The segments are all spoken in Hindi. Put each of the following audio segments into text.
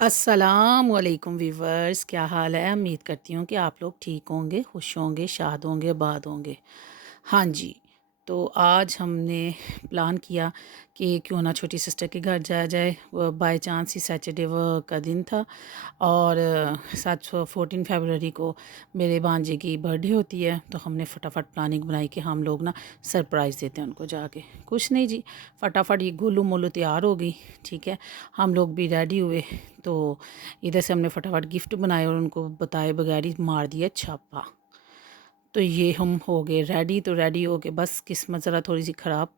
अस्सलामुअलैकुम वीवर्स, क्या हाल है। उम्मीद करती हूँ कि आप लोग ठीक होंगे, खुश होंगे, शाद होंगे, आबाद होंगे। हाँ जी, तो आज हमने प्लान किया कि क्यों ना छोटी सिस्टर के घर जाया जाए। बाय चांस ही सैटरडे का दिन था और 14 फरवरी को मेरे भांजे की बर्थडे होती है। तो हमने फटाफट प्लानिंग बनाई कि हम लोग ना सरप्राइज़ देते हैं उनको जाके। कुछ नहीं जी, फटाफट ये गोलू मोलू तैयार हो गई। ठीक है, हम लोग भी रेडी हुए। तो इधर से हमने फटाफट गिफ्ट बनाए और उनको बताए बगैर ही मार दिया छापा। तो ये हम हो गए रेडी। तो रेडी हो के बस किस्मत ज़रा थोड़ी सी ख़राब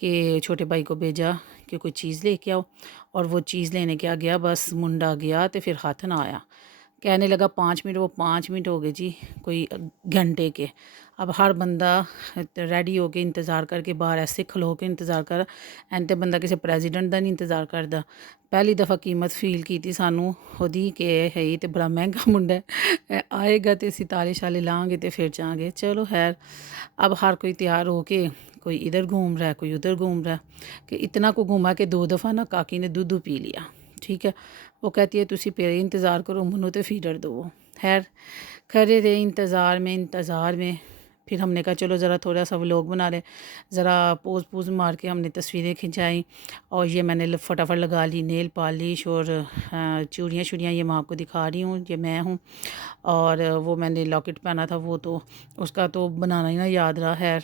कि छोटे भाई को भेजा कि कोई चीज़ लेके आओ, और वो चीज़ लेने क्या गया, बस मुंडा गया तो फिर हाथ ना आया। कहने लगा 5 मिनट, वो 5 मिनट हो गए जी कोई घंटे के। अब हर बंदा रेडी होके इंतज़ार करके बाहर ऐसे खलो के इंतज़ार कर, एंड ते बंदा किसी प्रेजिडेंट का नहीं इंतज़ार करता। पहली दफ़ा कीमत फील की थी सानू ओदी कि है तो बड़ा महंगा मुंडा है, आएगा तो असी ताले शाले लाँगे तो फिर जाएंगे। चलो खैर, अब हर कोई तैयार हो के कोई इधर घूम रहा है, कोई उधर घूम रहा है कि इतना को घूमा कि 2 दफ़ा ना काकी ने दूध पी लिया। ठीक है, वो कहती है तुसी पे इंतज़ार करो, मनो तो फीडर दो। खैर खड़े रहे इंतज़ार में। फिर हमने कहा चलो ज़रा थोड़ा सा व्लॉग बना लें। ज़रा पोज़ पूज़ मार के हमने तस्वीरें खिंचाई, और ये मैंने फटाफट लगा ली नेल पॉलिश और चूड़ियाँ शुड़ियाँ। ये मैं आपको दिखा रही हूँ, ये मैं हूँ। और वो मैंने लॉकेट पहना था, वो तो उसका तो बनाना ही ना याद रहा। खैर,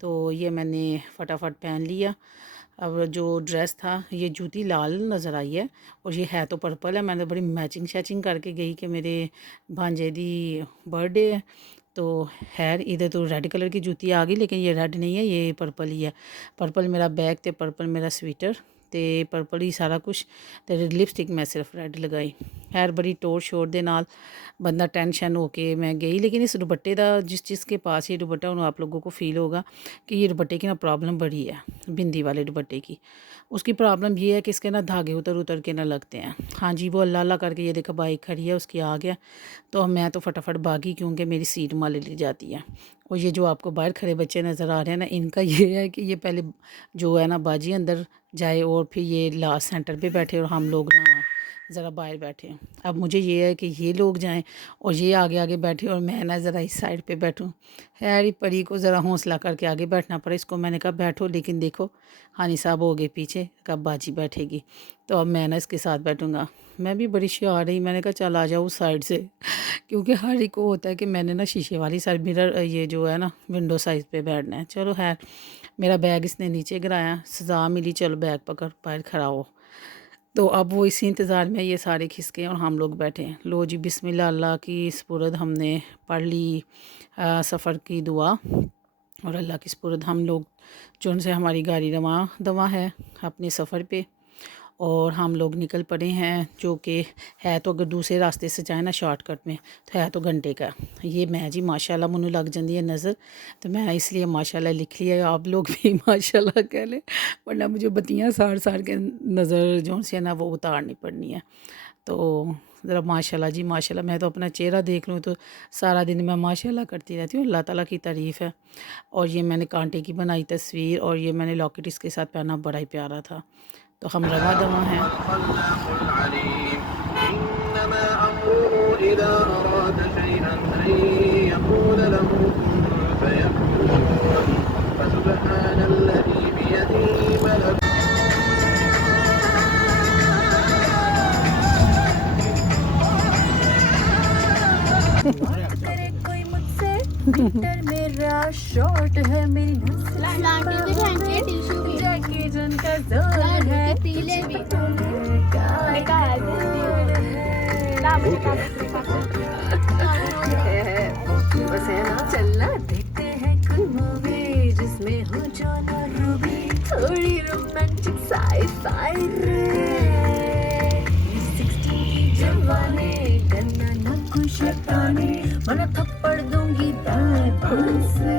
तो ये मैंने फटाफट पहन लिया। अब जो ड्रेस था, ये जूती लाल नज़र आई है और ये है तो पर्पल है। मैंने बड़ी मैचिंग शैचिंग करके गई कि मेरे भांजे दी बर्थडे है। तो खैर इधर तो रेड कलर की जूती आ गई, लेकिन ये रेड नहीं है, ये पर्पल ही है। पर्पल मेरा बैग ते पर्पल मेरा स्वेटर ते पर्पल ही सारा कुछ। ते लिपस्टिक मैं सिर्फ रेड लगाई। खैर बड़ी टोर शोर दे नाल बंदा टेंशन हो के मैं गई। लेकिन इस दुपट्टे का जिस के पास ये दुपट्टा उन्होंने आप लोगों को फील होगा कि ये दुपट्टे की ना प्रॉब्लम बड़ी है, बिंदी वाले दुपट्टे की। उसकी प्रॉब्लम ये है कि इसके ना धागे उतर उतर के ना लगते हैं। हाँ जी, वो अल्लाह अल्लाह करके ये देखा बाइक खड़ी है उसकी आ गया। तो मैं तो फटाफट भागी क्योंकि मेरी सीट माले ली जाती है। और ये जो आपको बाहर खड़े बच्चे नज़र आ रहे हैं ना, इनका ये है कि ये पहले जो है ना बाजी अंदर जाए और फिर ये लास्ट सेंटर पे बैठे और हम लोग ना ज़रा बाहर बैठे। अब मुझे ये है कि ये लोग जाएं और ये आगे आगे बैठे और मैं ना ज़रा इस साइड पे बैठूं। खैर परी को ज़रा हौसला करके आगे बैठना पड़ा। इसको मैंने कहा बैठो, लेकिन देखो हानी साहब हो गए पीछे, कब बाजी बैठेगी। तो अब मैं ना इसके साथ बैठूँगा। मैं भी बड़ी होशियार रही, मैंने कहा चल आ जाओ उस साइड से क्योंकि हर एक को होता है कि मैंने ना शीशे वाली साइड मिरर ये जो है ना विंडो साइड पे बैठना है। चलो खैर, मेरा बैग इसने नीचे गिराया, सज़ा मिली, चलो बैग पकड़ बाहर खड़ा हो। तो अब वो इसी इंतज़ार में ये सारे खिसके और हम लोग बैठे। लो जी बिस्मिल्लाह, अल्लाह की स्पुरद हमने पढ़ ली सफ़र की दुआ, और अल्लाह की स्पुरद हम लोग जो उनसे हमारी गाड़ी रवा दवा है अपने सफ़र पे। और हम लोग निकल पड़े हैं, जो कि है तो अगर दूसरे रास्ते से जाए ना शॉर्टकट में तो है तो घंटे का। ये मैं जी माशाल्लाह मुझे लग जाती है नज़र, तो मैं इसलिए माशाल्लाह लिख लिया। आप लोग भी माशाल्लाह कह लें, वरना मुझे बत्तियाँ साड़ साड़ के नज़र जो से ना वो उतारनी पड़नी है। तो ज़रा माशाल्लाह जी माशाल्लाह, मैं तो अपना चेहरा देख लूँ तो सारा दिन मैं माशाल्लाह करती रहती हूँ। अल्लाह ताला की तारीफ़ है। और ये मैंने कांटे की बनाई तस्वीर, और ये मैंने लॉकेट इसके साथ पहना, बड़ा ही प्यारा था। तो हम रवा दवा हैं। करे कोई मुझसे मीटर मेरा शॉर्ट है मेरी लांटी भी फेंकी है टिश्यू की जाके जिनका जोर है पतीले भी निकाल ना मुझे काम बस है ना चलना देखते हैं कोई मूवी जिसमें हो जॉन और रूबी, थोड़ी रोमांटिक साई-फाई रे 16 की जवानी करना ना कोई शैतानी, वरना थप्पड़ दूंगी दाएं बाएं से।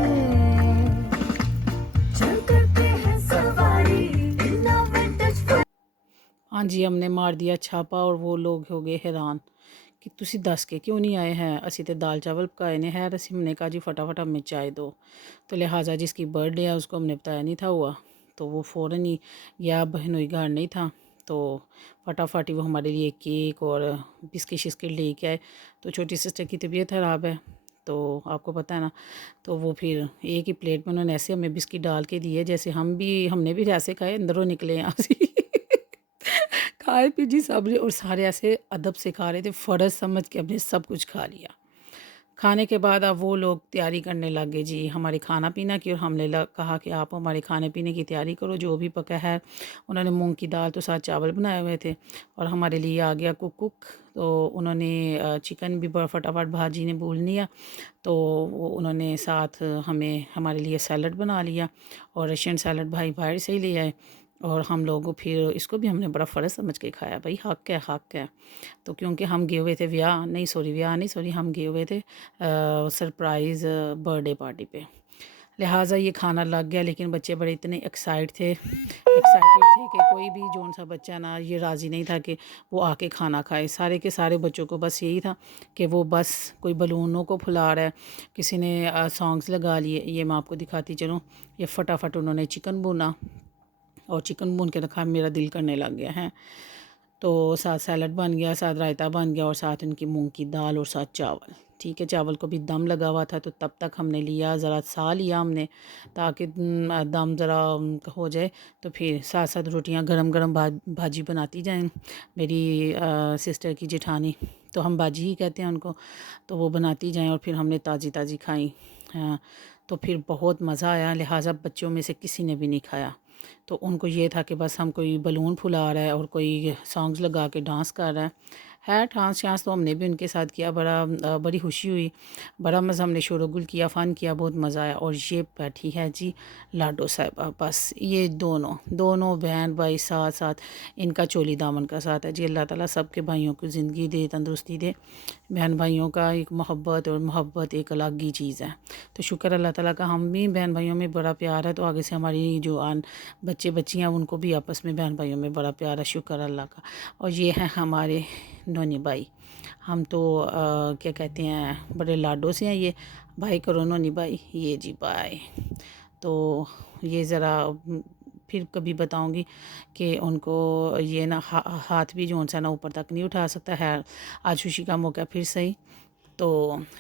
चल करते हैं सवारी बिना विंटेज। हाँ जी, हमने मार दिया छापा और वो लोग हो गए हैरान कि तुसी दस के क्यों नहीं आए हैं। असी तो दाल चावल पकाए ने। खैर असी हमने कहा जी फटाफट हमें चाय दो। तो लिहाजा जिसकी बर्थडे है उसको हमने बताया नहीं था हुआ, तो वो फ़ौरन ही या बहनोई घर नहीं था। तो फटाफट ही वो हमारे लिए केक और बिस्किट शिस्किट लेके आए। तो छोटी सिस्टर की तबीयत ख़राब है, तो आपको पता है ना, तो वो फिर एक ही प्लेट में उन्होंने ऐसे हमें बिस्किट डाल के दिए जैसे हमने भी ऐसे खाए, अंदरों निकले यहाँ से खाए पी जी सब ने, और सारे ऐसे अदब से खा रहे थे, फ़र्ज़ समझ के हमने सब कुछ खा लिया। खाने के बाद अब वो लोग तैयारी करने लग गए जी हमारे खाना पीना की, और हमने कहा कि आप हमारे खाने पीने की तैयारी करो जो भी पका है। उन्होंने मूंग की दाल तो साथ चावल बनाए हुए थे, और हमारे लिए आ गया कुक। तो उन्होंने चिकन भी बड़ा फटाफट भाजी ने भून लिया, तो वो उन्होंने साथ हमें हमारे लिए सैलड बना लिया, और रशियन सैलड भाई बाहर से ही ले आए। और हम लोग फिर इसको भी हमने बड़ा फ़र्ज़ समझ के खाया, भाई हक़ है हक़ है। तो क्योंकि हम गए हुए थे व्याह नहीं सॉरी हम गए हुए थे सरप्राइज़ बर्थडे पार्टी पे, लिहाजा ये खाना लग गया। लेकिन बच्चे बड़े इतने एक्साइटेड थे कि कोई भी जोन सा बच्चा ना ये राज़ी नहीं था कि वो आके खाना खाए। सारे के सारे बच्चों को बस यही था कि वो बस कोई बलूनों को फुला रहा है, किसी ने सॉन्ग्स लगा लिए। ये मैं आपको दिखाती चलूँ, ये फटाफट उन्होंने चिकन भुना, और चिकन भून के रखा, मेरा दिल करने लग गया है। तो साथ सैलड बन गया, साथ रायता बन गया, और साथ इनकी मूंग की दाल और साथ चावल। ठीक है, चावल को भी दम लगा हुआ था, तो तब तक हमने लिया ज़रा सा लिया हमने, ताकि दम ज़रा हो जाए। तो फिर साथ साथ रोटियां गरम गरम भाजी बनाती जाएं। मेरी सिस्टर की जेठानी, तो हम बाजी ही कहते हैं उनको, तो वो बनाती जाएं, और फिर हमने ताज़ी ताज़ी खाई। हाँ, तो फिर बहुत मज़ा आया। लिहाजा बच्चों में से किसी ने भी नहीं खाया, तो उनको ये था कि बस हम कोई बलून फुला रहा है और कोई सॉन्ग्स लगा के डांस कर रहा है डांस शांस। तो हमने भी उनके साथ किया, बड़ी खुशी हुई, बड़ा मज़ा, हमने शोरगुल किया, फ़न किया, बहुत मज़ा आया। और ये बैठी है जी लाडो साहिबा, बस ये दोनों बहन भाई साथ साथ, इनका चोली दामन का साथ है जी। अल्लाह ताला सबके भाइयों को ज़िंदगी दे, तंदुरुस्ती दे। बहन भाइयों का एक मोहब्बत एक अलग ही चीज़ है। तो शुक्र अल्लाह ताला का, हम भी बहन भाइयों में बड़ा प्यार है, तो आगे से हमारी जो बच्चे बच्चियाँ उनको भी आपस में बहन भाइयों में बड़ा प्यार है, शुक्र अल्लाह का। और ये हैं हमारे नोनी भाई, हम तो क्या कहते हैं, बड़े लाडो से हैं ये। भाई करो नोनी भाई, ये जी भाई। तो ये ज़रा फिर कभी बताऊंगी कि उनको ये ना हाथ भी जो सा ना ऊपर तक नहीं उठा सकता है। आज खुशी का मौका फिर सही। तो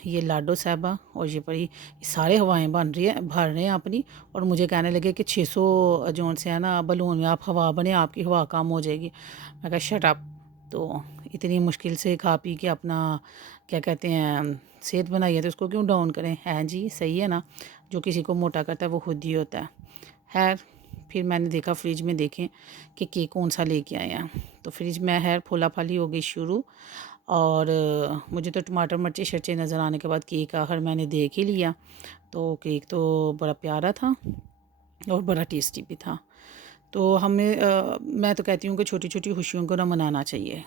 ये लाडो साहबा, और ये बड़ी सारे हवाएं भर रहे हैं अपनी, और मुझे कहने लगे कि 600 जोन से है ना बलून में आप हवा बने, आपकी हवा कम हो जाएगी। मैं कहा शट अप। तो इतनी मुश्किल से खा पी के अपना क्या कहते हैं सेहत बनाई है, तो उसको क्यों डाउन करें, हैं जी, सही है ना। जो किसी को मोटा करता है वो खुद ही होता है। खैर, फिर मैंने देखा फ्रिज में, देखें कि केक कौन सा लेके आए हैं। तो फ्रिज में है फूला फाली हो गई शुरू, और मुझे तो टमाटर मिर्ची शर्चे नज़र आने के बाद केक आखिर मैंने देख ही लिया। तो केक तो बड़ा प्यारा था और बड़ा टेस्टी भी था। तो हमें मैं तो कहती हूँ कि छोटी छोटी खुशियों को ना मनाना चाहिए।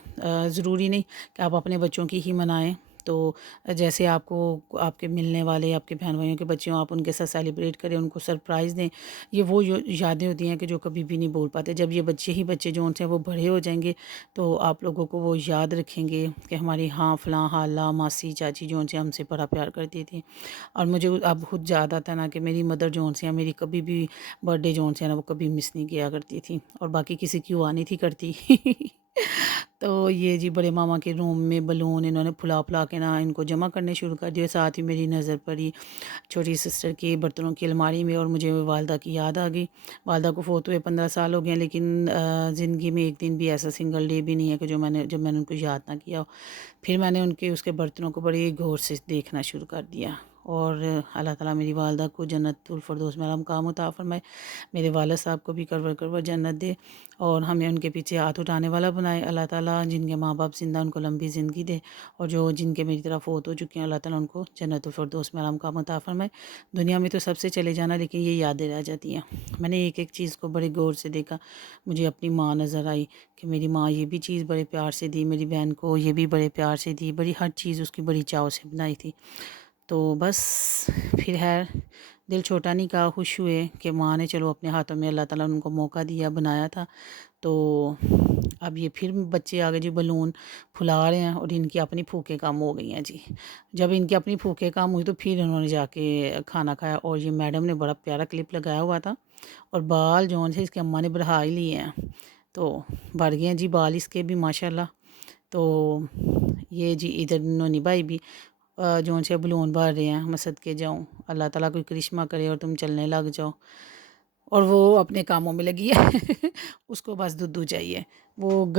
ज़रूरी नहीं कि आप अपने बच्चों की ही मनाएं। तो जैसे आपको आपके मिलने वाले आपके बहन भाइयों के बच्चे हों, आप उनके साथ सेलिब्रेट करें, उनको सरप्राइज़ दें। ये वो यादें होती हैं कि जो कभी भी नहीं भूल पाते। जब ये बच्चे जो उनसे वो बड़े हो जाएंगे, तो आप लोगों को वो याद रखेंगे कि हमारी हाँ फ़लाँ हाला मासी चाची जो उनसे हमसे बड़ा प्यार करती थी। और मुझे अब खुद याद आता है ना कि मेरी मदर जो उनसे मेरी कभी भी बर्थडे जो उनसे ना वो कभी मिस नहीं किया करती थी, और बाकी किसी की हुआ नहीं थी करती तो ये जी बड़े मामा के रूम में बलून इन्होंने फुला के ना इनको जमा करने शुरू कर दिए। साथ ही मेरी नज़र पड़ी छोटी सिस्टर के बर्तनों की अलमारी में, और मुझे वालदा की याद आ गई। वालदा को फ़ोत हुए 15 साल हो गए, लेकिन ज़िंदगी में एक दिन भी ऐसा सिंगल डे भी नहीं है कि जब मैंने उनको याद ना किया हो। फिर मैंने उसके बर्तनों को बड़े गौर से देखना शुरू कर दिया। और अल्लाह ताला मेरी वालदा को जन्नतुल फ़िरदौस में मुकाम अता फ़रमाए, मेरे वालिद साहब को भी करवर करवर जन्नत दे, और हमें उनके पीछे हाथ उठाने वाला बनाए। अल्लाह ताला जिनके माँ बाप ज़िंदा उनको लंबी ज़िंदगी दे, और जो जिनके मेरी तरफ फ़ौत हो चुके हैं, अल्लाह ताला उनको जन्नतुल फ़िरदौस में मुकाम अता फ़रमाए। दुनिया में तो सबसे चले जाना, लेकिन ये यादें रह जाती हैं। मैंने एक एक चीज़ को बड़े गौर से देखा। मुझे अपनी माँ नज़र आई कि मेरी माँ ये भी चीज़ बड़े प्यार से दी, मेरी बहन को ये भी बड़े प्यार से दी, बड़ी हर चीज़ उसकी बड़ी चाव से बनाई थी। तो बस फिर है, दिल छोटा नहीं कहा, खुश हुए कि माँ ने चलो अपने हाथों में अल्लाह ताला ने उनको मौका दिया, बनाया था। तो अब ये फिर बच्चे आ गए जी, बलून फुला रहे हैं, और इनकी अपनी फूकें कम हो गई हैं जी। जब इनकी अपनी फूकें कम हुई, तो फिर इन्होंने जाके खाना खाया। और ये मैडम ने बड़ा प्यारा क्लिप लगाया हुआ था, और बाल जौन से इसके अम्मा ने बढ़ा ही लिए हैं। तो बढ़ गए हैं जी बाल इसके भी माशाल्लाह। तो ये जी इधर नोनी भाई भी जो से बलून भर रहे हैं, मैं सदके जाऊँ, अल्लाह ताला कोई करिश्मा करे और तुम चलने लग जाओ। और वो अपने कामों में लगी है उसको बस दुद्धू चाहिए, वो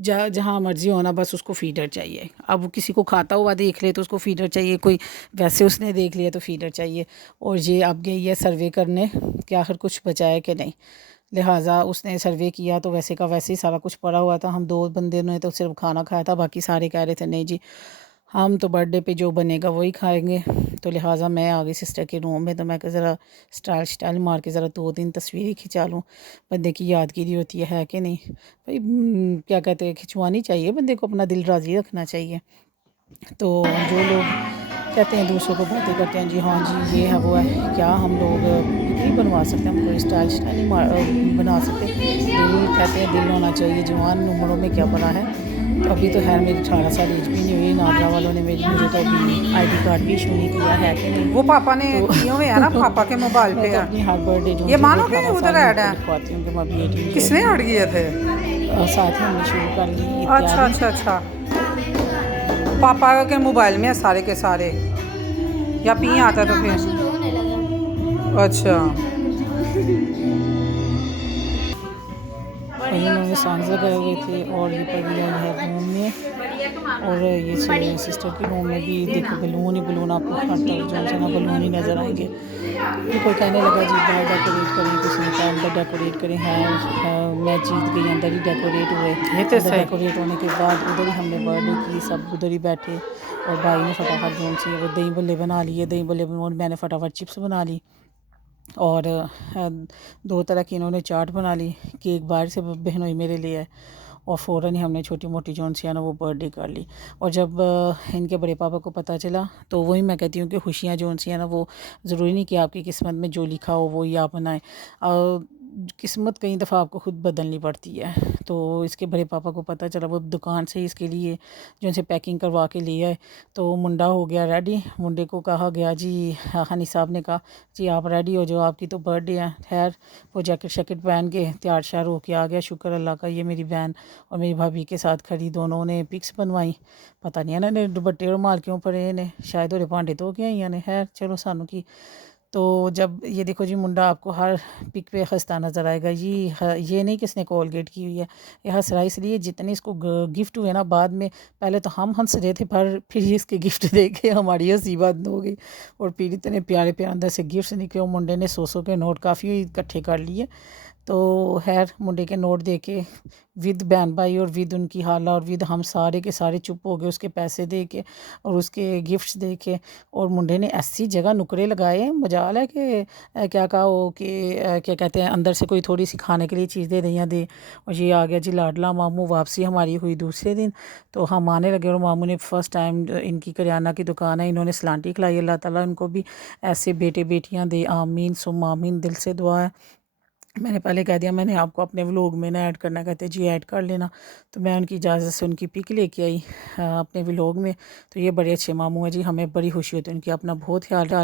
जहाँ मर्ज़ी होना बस उसको फीडर चाहिए। अब वो किसी को खाता हुआ देख ले तो उसको फीडर चाहिए, कोई वैसे उसने देख लिया तो फीडर चाहिए। और ये अब गई है सर्वे करने कि आखिर कुछ बचा है कि नहीं, लिहाजा उसने सर्वे किया तो वैसे का वैसे ही सारा कुछ पड़ा हुआ था। हम 2 बंदे ने तो सिर्फ खाना खाया था, बाकी सारे कह रहे थे नहीं जी हम तो बर्थडे पे जो बनेगा वही खाएंगे। तो लिहाजा मैं आ गई सिस्टर के रूम में, तो मैं ज़रा स्टाइल मार के ज़रा 2-3 तस्वीरें खिंचा लूँ, बंदे की यादगिरी होती है कि नहीं भाई। क्या कहते हैं, खिंचवानी चाहिए, बंदे को अपना दिल राज़ी रखना चाहिए। तो जो लोग कहते हैं दूसरों को बातें करते हैं जी हाँ जी ये है वो है, क्या हम लोग नहीं बनवा सकते, हम कोई स्टाइल नहीं बना सकते। दिल कहते हैं दिल होना चाहिए, जवान उम्रों में क्या बना है। तो अभी तो खैर मेरी 18 साल एज भी नहीं हुई, नादरा वालों ने मुझे तो अभी ID कार्ड भी इशू नहीं किया है कि नहीं। वो पापा ने तो किए हुए हैं ना, पापा के मोबाइल पे मैं तो है। अपनी हर बर्थडे जो ये मानोगे उधर ऐड है, लिखवाती हूँ कि मैं अभी 18 किसने ऐड किए थे? साथ ही हमने शुरू कर ली अच्छा तैयारी। अच्छा अच्छा, पापा के मोबाइल में है सारे के सारे, या पी आता तो फिर शुरू होने लगा। अच्छा। और इन्होंने सॉन्ग्स लगाए हुए थे और ये पड़ी आई है रूम में। और ये सिस्टर के रूम में भी देखो बलून ही बलून, आपको हर तरफ जो है ना बलून ही नज़र आएंगे। फिर कोई कहने लगा जी बाहर डेकोरेट करें, किसी ने कहा अंदर डेकोरेट करें। मैं जीत गई, अंदर ही डेकोरेट हुए। ये तो अंदर सही। डेकोरेट होने के बाद उधर ही हमने बर्थडे की, सब उधर ही बैठे। और भाई ने फटाफट जो से वो दही बल्ले बना लिए, दही बल्ले मैंने फटाफट चिप्स बना ली। और 2 तरह की इन्होंने चाट बना ली, केक बाहर से बहनोई मेरे लिए है। और फ़ौरन ही हमने छोटी मोटी जो सी है ना वो बर्थडे कर ली। और जब इनके बड़े पापा को पता चला तो वही मैं कहती हूँ कि खुशियाँ जो सी है ना वो ज़रूरी नहीं कि आपकी किस्मत में जो लिखा हो वो ही आप बनाएं। किस्मत कई दफ़ा आपको ख़ुद बदलनी पड़ती है। तो इसके बड़े पापा को पता चला, वो दुकान से इसके लिए जो से पैकिंग करवा के ले आए। तो मुंडा हो गया रेडी, मुंडे को कहा गया जी, हनी साहब ने कहा जी आप रेडी हो जाओ, आपकी तो बर्थडे है। खैर वो जैकेट शैकेट पहन के तैयार श्यार हो के आ गया। शुक्र अल्लाह का, ये मेरी बहन और मेरी भाभी के साथ खड़ी, दोनों ने पिक्स बनवाई। पता नहीं इन्होंने दुपट्टे रुमाल क्यों पड़े ने, शायद ओरे भांडे धो के आई ने। खैर चलो सानू की। तो जब ये देखो जी मुंडा आपको हर पिक पे हंसता नज़र आएगा। ये नहीं कि इसने कोलगेट की हुई है, ये हंस रहा है इसलिए जितने इसको गिफ्ट हुए ना बाद में, पहले तो हम हंस रहे थे पर फिर ये इसके गिफ्ट देख के हमारी हंसी बंद हो गई। और फिर इतने प्यारे प्यारे अंदर से गिफ्ट निकले। और मुंडे ने 100 के नोट काफ़ी इकट्ठे कर लिए। तो खैर मुंडे के नोट दे के विद बहन भाई और विद उनकी हाला और विद हम सारे के सारे चुप हो गए उसके पैसे दे के और उसके गिफ्ट्स दे के। और मुंडे ने ऐसी जगह नुकरे लगाए, मजाल है कि क्या कहा हो कि क्या कहते हैं अंदर से कोई थोड़ी सी खाने के लिए चीज़ दे दैया दे। और ये आ गया जी लाडला मामू। वापसी हमारी हुई दूसरे दिन, तो हम आने लगे और मामू ने फ़र्स्ट टाइम, इनकी करियाना की दुकान है, इन्होंने सलांटी खिलाई। अल्लाह ताला इनको भी ऐसे बेटे बेटियां दे, आमीन सुम आमीन, दिल से दुआ है। मैंने पहले कह दिया मैंने आपको अपने व्लॉग में ना ऐड करना, कहते जी ऐड कर लेना। तो मैं उनकी इजाज़त से उनकी पिक लेके आई अपने व्लॉग में। तो ये बड़े अच्छे मामू हैं जी, हमें बड़ी खुशी होती है उनकी, अपना बहुत ख्याल